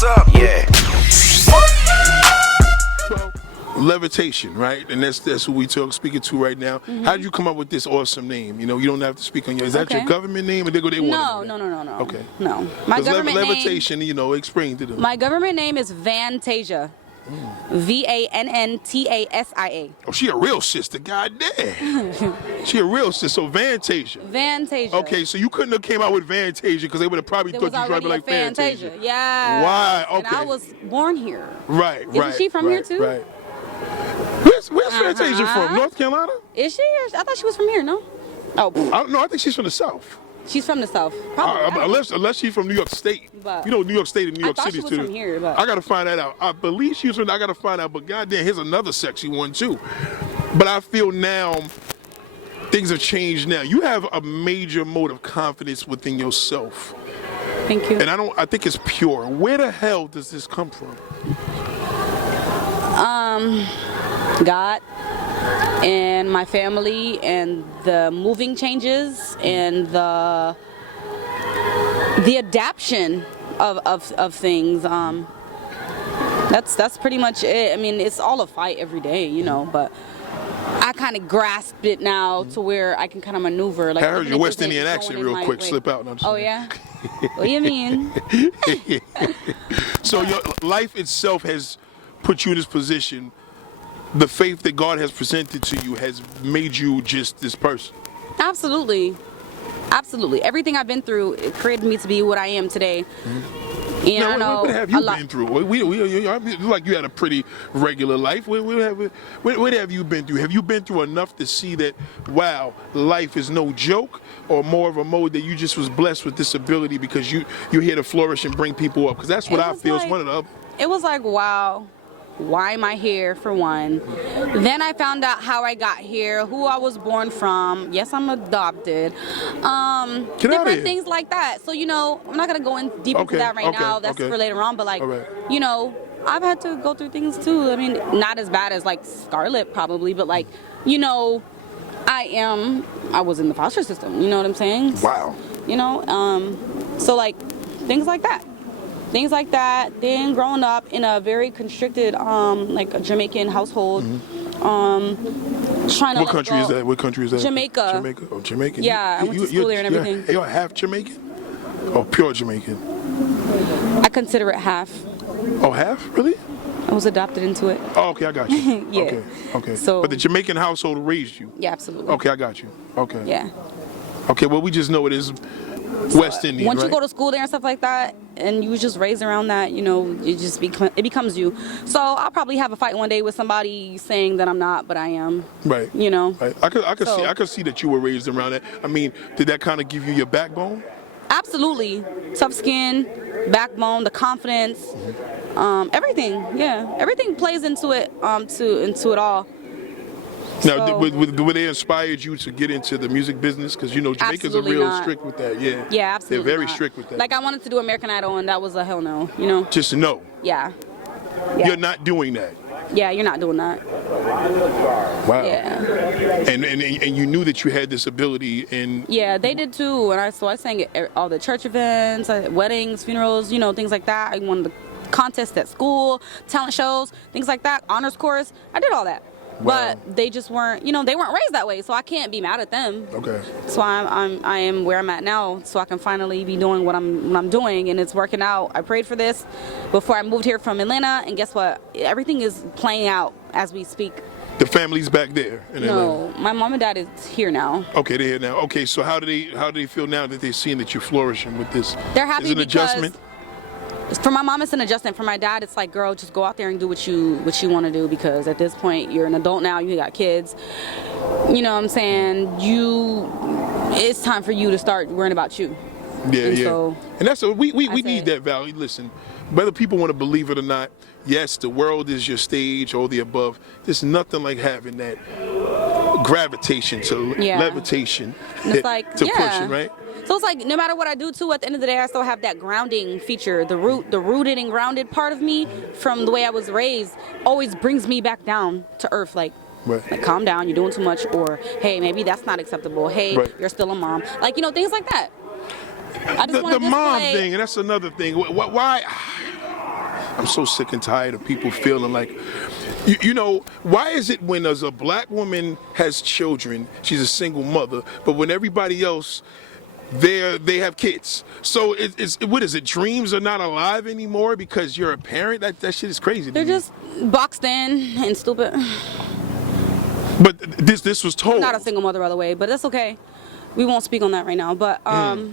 what's up? Yeah. Well, levitation, right? And that's who we speaking to right now. How did you come up with this awesome name? You know, you don't have to speak on your. Is that your government name, or they want? No. Okay. No. My government levitation, name. you know, explain to them. My government name is Vantasia. Vantasia. Oh, she a real sister, goddamn. She a real sister, so Vantasia. Vantasia. Okay, so you couldn't have came out with Vantasia because they would have probably thought you tried to be like Fantasia. Yeah. Why? Okay. And I was born here. Right. Isn't she from here too? Right. Where's Fantasia from? North Carolina? Is she? I thought she was from here. No. Oh. I think she's from the South. She's from the South. Probably. Unless she's from New York State. But you know, New York State and New York City too. From here, but I gotta find that out. I believe she was from. I gotta find out. But goddamn, here's another sexy one too. But I feel now things have changed. Now you have a major mode of confidence within yourself. Thank you. And I think it's pure. Where the hell does this come from? God and my family and the moving changes and the adaptation of things. That's pretty much it. I mean, it's all a fight every day, you know, but I kind of grasped it now to where I can kind of maneuver. Like, I heard your West Indian accent real quick slip out. Oh yeah? What do you mean? So your life itself has put you in this position. The faith that God has presented to you has made you just this person. Absolutely. Everything I've been through, it created me to be what I am today. And now, what have you been through? Like you had a pretty regular life. What have you been through? Have you been through enough to see that, wow, life is no joke, or more of a mode that you just was blessed with this ability because you're here to flourish and bring people up? Because that's what I feel is one of the. It was like, wow. Why am I here, for one? Then I found out how I got here, who I was born from. Yes, I'm adopted. Different things like that. So, you know, I'm not going to go in deep into that right now. That's for later on. But, like, you know, I've had to go through things, too. I mean, not as bad as, like, Scarlett, probably. But, like, you know, I was in the foster system. You know what I'm saying? Wow. You know? So, like, things like that. Then growing up in a very constricted, like a Jamaican household, trying to. What country is that? What country is that? Jamaica. Jamaica. Oh, Jamaican. Yeah, I went to school there and everything. You're half Jamaican? Oh, pure Jamaican. I consider it half. Oh, half? Really? I was adopted into it. Oh, okay, I got you. Yeah. Okay. So, but the Jamaican household raised you. Yeah, absolutely. Okay, I got you. Okay. Yeah. Okay, well, we just know it is West Indian, once you go to school there and stuff like that, and you was just raised around that, you know, it becomes you. So I'll probably have a fight one day with somebody saying that I'm not, but I am. Right. You know. Right. I could see that you were raised around that. I mean, did that kind of give you your backbone? Absolutely. Tough skin, backbone, the confidence, everything. Yeah, everything plays into it. Into it all. Now, would they inspired you to get into the music business? Because, you know, Jamaicans are real strict with that. Yeah. Yeah, absolutely. They're very strict with that. Like, I wanted to do American Idol, and that was a hell no, you know? Just no. Yeah. You're not doing that. Yeah, you're not doing that. Wow. Yeah. And you knew that you had this ability and. Yeah, they did too. And I sang at all the church events, weddings, funerals, you know, things like that. I won the contests at school, talent shows, things like that, honors course. I did all that. Wow. But they just weren't, you know, they weren't raised that way, so I can't be mad at them. Okay. So I am where I'm at now, so I can finally be doing what I'm doing, and it's working out. I prayed for this before I moved here from Atlanta, and guess what? Everything is playing out as we speak. The family's back there in Atlanta? No, my mom and dad is here now. Okay, they're here now. Okay, so how do they feel now that they're seeing that you're flourishing with this? They're happy Is it an adjustment? For my mom, it's an adjustment. For my dad, it's like, girl, just go out there and do what you want to do, because at this point, you're an adult now. You got kids. You know what I'm saying? It's time for you to start worrying about you. Yeah, and yeah. So and that's we need that value. Listen, whether people want to believe it or not, yes, the world is your stage, all the above. There's nothing like having that gravitation to levitation it's like, to pushing, right? So it's like, no matter what I do too, at the end of the day, I still have that grounding feature. The rooted and grounded part of me from the way I was raised always brings me back down to earth. Like, calm down, you're doing too much, or hey, maybe that's not acceptable. Hey, you're still a mom. Like, you know, things like that. I just the mom thing, and that's another thing. Why? I'm so sick and tired of people feeling like, you know, why is it when as a black woman has children, she's a single mother, but when everybody else, they have kids. So it's what is it? Dreams are not alive anymore because you're a parent. That shit is crazy. They're just boxed in and stupid. But this was told. I'm not a single mother, by the way, but that's okay. We won't speak on that right now. But But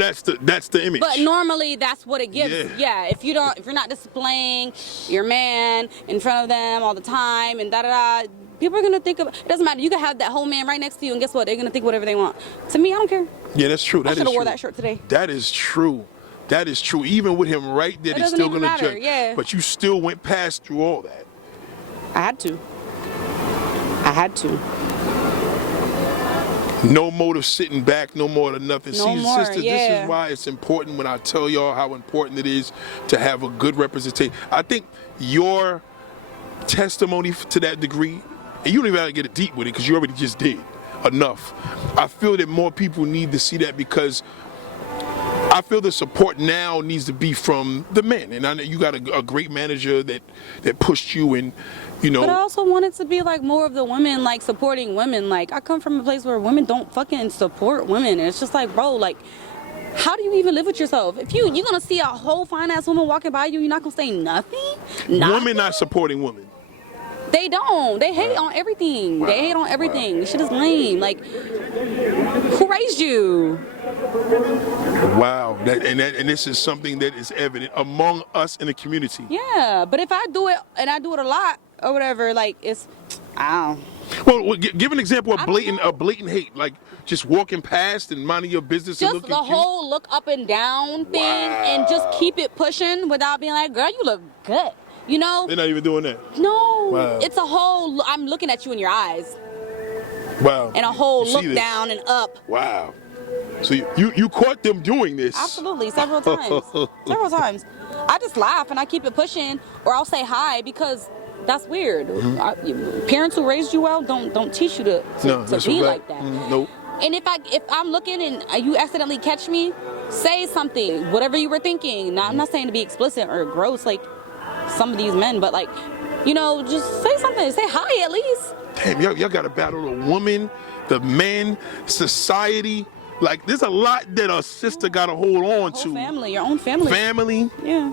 that's the image. But normally that's what it gives. Yeah. If you're not displaying your man in front of them all the time and da da da, people are gonna think of it. Doesn't matter. You can have that whole man right next to you, and guess what? They're gonna think whatever they want. To me, I don't care. Yeah, that's true. I should have wore that shirt today. That is true. That is true. Even with him right there, they're still gonna judge. Yeah. But you still went past through all that. I had to. No more of sitting back, no more of nothing. No See, more, sisters, this is why it's important when I tell y'all how important it is to have a good representation. I think your testimony to that degree, and you don't even have to get it deep with it because you already just did enough. I feel that more people need to see that because I feel the support now needs to be from the men. And I know you got a great manager that pushed you and, you know. But I also want it to be like more of the women like supporting women. Like I come from a place where women don't fucking support women. And it's just like, bro, like, how do you even live with yourself? If you're gonna see a whole fine ass woman walking by you, you're not gonna say nothing? Women not supporting women. They don't. They hate on everything. They hate on everything. This shit is lame. Like, who raised you? Wow. And this is something that is evident among us in the community. Yeah, but if I do it and I do it a lot or whatever, like it's, I don't. Well, give an example of blatant hate, like just walking past and minding your business and just looking the cute. whole look up and down thing and just keep it pushing without being like, girl, you look good. You know? They're not even doing that. No. Wow. It's a whole, I'm looking at you in your eyes. Wow. And a whole You look see this? down and up. Wow. So you caught them doing this. Absolutely, several times. Several times. I just laugh and I keep it pushing, or I'll say hi because that's weird. Parents who raised you well don't teach you to be like that. Nope. And if I'm looking and you accidentally catch me, say something, whatever you were thinking. Now I'm not saying to be explicit or gross like some of these men, but like, you know, just say something. Say hi at least. Damn, y'all got to battle the woman, the men, society. Like, there's a lot that a sister got to hold on to. Family, your own family. Family. Yeah.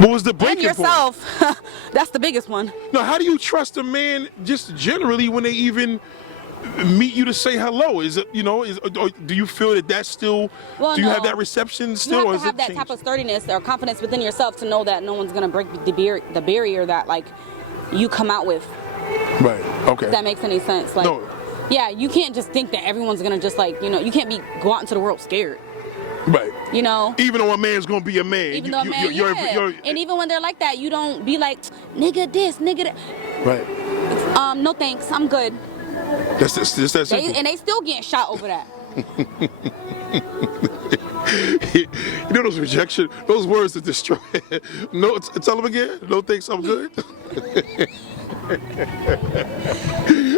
What was the breaking point? And yourself. That's the biggest one. No, how do you trust a man just generally when they even meet you to say hello? Is it, you know, or do you feel that that's still, do you have that reception still? You have to have that type of sturdiness or confidence within yourself to know that no one's going to break the barrier that, like, you come out with. Right, okay. If that makes any sense. Like, no. Yeah, you can't just think that everyone's going to just, like, you know, you can't go out into the world scared. Right. You know? Even though a man's going to be a man. Even though a man, and even when they're like that, you don't be like, nigga this, nigga that. Right. No thanks, I'm good. That's that simple. And they still getting shot over that. You know those rejection, those words that destroy. No, tell them again. No thanks, I'm good.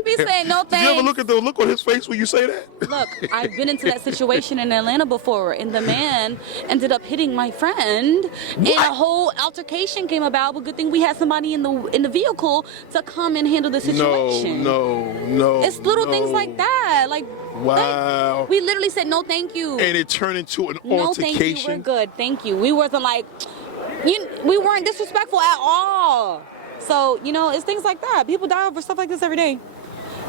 Be saying no thanks. Did you ever look at the look on his face when you say that? Look, I've been into that situation in Atlanta before, and the man ended up hitting my friend, and a whole altercation came about. But good thing we had somebody in the vehicle to come and handle the situation. No. It's little things like that, like. Wow. Like, we literally said no, thank you. And it turned into an altercation. No, thank you. We're good. Thank you. We wasn't like, we weren't disrespectful at all. So, you know, it's things like that. People die over stuff like this every day.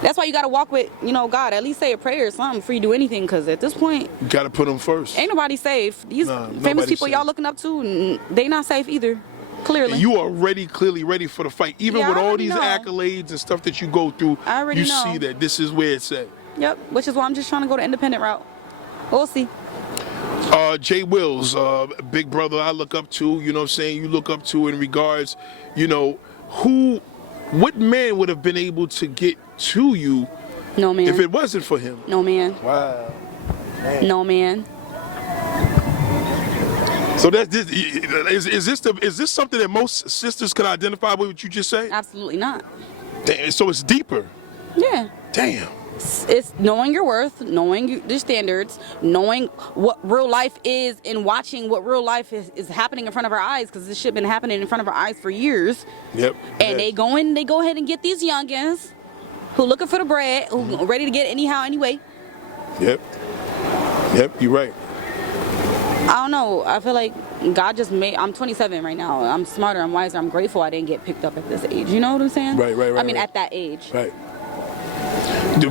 That's why you got to walk with, you know, God. At least say a prayer or something before you do anything. Because at this point, you got to put them first. Ain't nobody safe. These famous people y'all looking up to, they not safe either. Clearly. And you are clearly ready for the fight. Even with all these accolades and stuff that you go through, you see that this is where it's at. Yep, which is why I'm just trying to go the independent route. We'll see. Jay Wills, big brother I look up to, you know what I'm saying, you look up to in regards, you know, what man would have been able to get to you? No man. If it wasn't for him? No man. Wow. Man. No man. So is this something that most sisters can identify with what you just said? Absolutely not. Damn, so it's deeper. Yeah. Damn. It's knowing your worth, knowing your standards, knowing what real life is, and watching what real life is happening in front of our eyes, because this shit been happening in front of our eyes for years. Yep. And they go ahead and get these youngins who looking for the bread, who ready to get it anyhow, anyway. Yep. Yep, you're right. I don't know. I feel like God just made. I'm 27 right now. I'm smarter. I'm wiser. I'm grateful I didn't get picked up at this age. You know what I'm saying? Right. I mean, at that age. Right.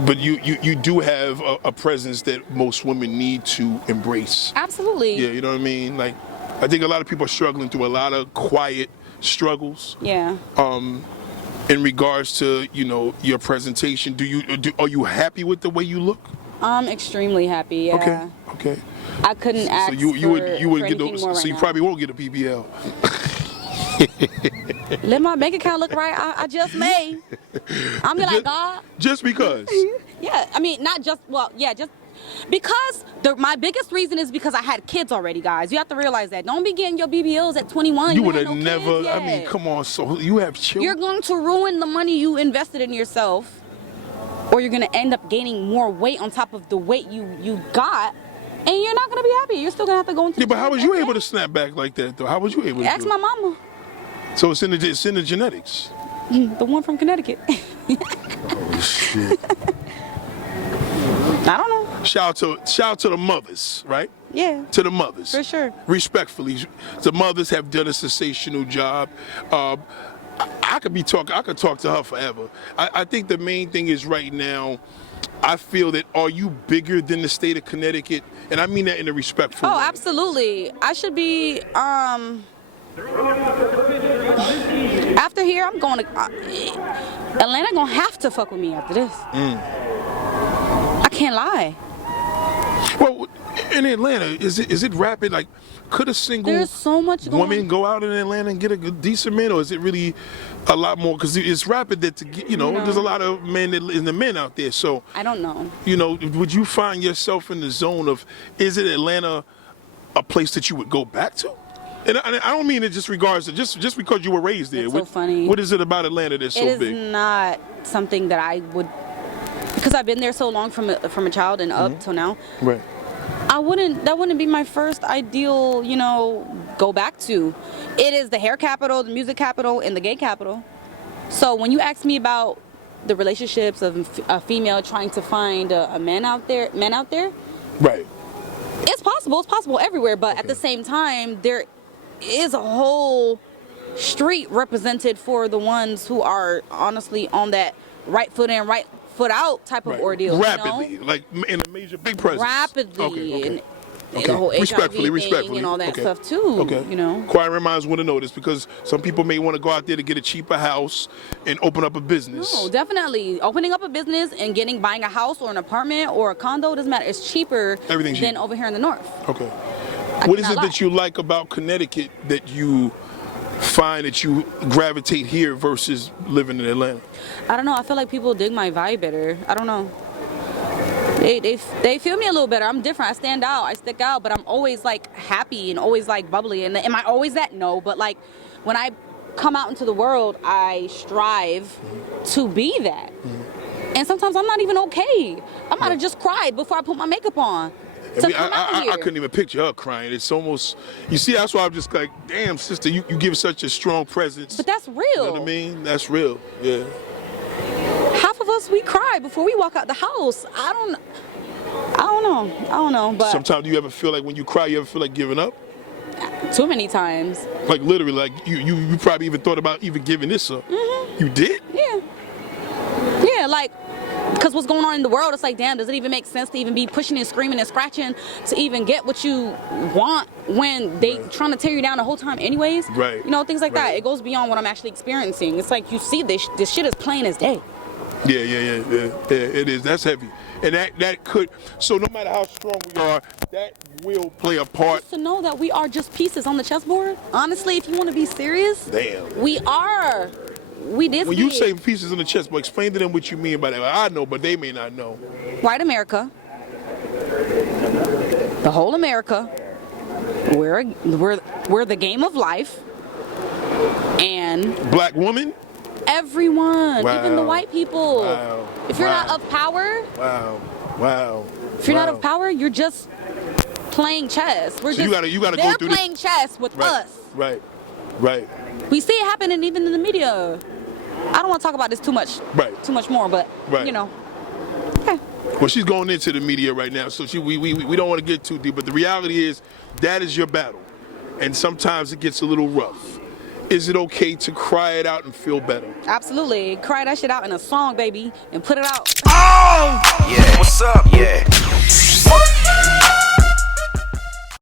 But you do have a presence that most women need to embrace. Absolutely. Yeah, you know what I mean? Like, I think a lot of people are struggling through a lot of quiet struggles. Yeah. In regards to, you know, your presentation, are you happy with the way you look? I'm extremely happy. Yeah. Okay. I couldn't ask so you wouldn't get anything more right you now. probably won't get a PBL. Let my bank account look right. I just may. I'm like, God. Just because. Yeah, I mean, not just, well, yeah, just because my biggest reason is because I had kids already, guys. You have to realize that. Don't be getting your BBLs at 21. You would have no never, kids I mean, yet. come on, so you have children. You're going to ruin the money you invested in yourself, or you're going to end up gaining more weight on top of the weight you got, and you're not going to be happy. You're still going to have to go into Yeah, but how was you able to snap back like that, though? How was you able to Ask do my it? mama. So it's in the genetics. The one from Connecticut. Oh, shit. I don't know. Shout out to the mothers, right? Yeah. To the mothers. For sure. Respectfully, the mothers have done a sensational job. I could talk to her forever. I think the main thing is right now, I feel that, are you bigger than the state of Connecticut? And I mean that in a respectful way. Absolutely. I should be, after here, I'm going to, Atlanta gonna have to fuck with me after this. I can't lie. Well, in Atlanta, is it rapid? Like, could a single There's so much going woman go out in Atlanta and get a decent man, or is it really a lot more? Because it's rapid that there's a lot of men out there. So I don't know. You know, would you find yourself in the zone of, is it Atlanta a place that you would go back to? And I don't mean it just regards to just because you were raised there. It's so funny. What is it about Atlanta that's so big? It is not something that I would, because I've been there so long from a child and up till now. Right. That wouldn't be my first ideal, go back to. It is the hair capital, the music capital, and the gay capital. So when you ask me about the relationships of a female trying to find a man out there, Right. it's possible everywhere, but at the same time, there is a whole street represented for the ones who are honestly on that right foot in, right foot out type of ordeal. Rapidly, like in a major big presence. Rapidly. Okay. And the whole Respectfully, respectfully, and all that stuff too. Okay. Inquiring minds want to know this because some people may want to go out there to get a cheaper house and open up a business. No, definitely. Opening up a business and buying a house or an apartment or a condo, doesn't matter. It's cheaper than over here in the north. Okay. What is it that you like about Connecticut that you find that you gravitate here versus living in Atlanta? I don't know. I feel like people dig my vibe better. I don't know. They feel me a little better. I'm different. I stand out. I stick out. But I'm always like happy and always like bubbly. And am I always that? No. But like when I come out into the world, I strive to be that. And sometimes I'm not even okay. I might have just cried before I put my makeup on. I couldn't even picture her crying. It's almost, you see, that's why I'm just like, damn, sister, you give such a strong presence. But that's real. You know what I mean? That's real, yeah. Half of us, we cry before we walk out the house. I don't know, but sometimes do you ever feel like when you cry, you ever feel like giving up? Too many times. Like literally, like you probably even thought about even giving this up. You did? Yeah, like, because what's going on in the world, it's like, damn, does it even make sense to even be pushing and screaming and scratching to even get what you want when they trying to tear you down the whole time anyways? Right. Things like that. It goes beyond what I'm actually experiencing. It's like, you see this shit is plain as day. Yeah, it is. That's heavy. And that could, so no matter how strong we are, that will play a part. Just to know that we are just pieces on the chessboard. Honestly, if you want to be serious, damn, we are. We did. When you say pieces on the chessboard, explain to them what you mean by that. I know, but they may not know. White America, the whole America, we're the game of life, and black woman. Everyone, Wow. even the white people. Wow. If you're not of power, if you're not of power, you're just playing chess. We're So just, you gotta they're go through playing chess with us. Right. We see it happening even in the media. I don't want to talk about this too much more, but you know. Okay. Well, she's going into the media right now, so we don't want to get too deep. But the reality is, that is your battle, and sometimes it gets a little rough. Is it okay to cry it out and feel better? Absolutely. Cry that shit out in a song, baby, and put it out. Oh! Yeah. What's up? Yeah.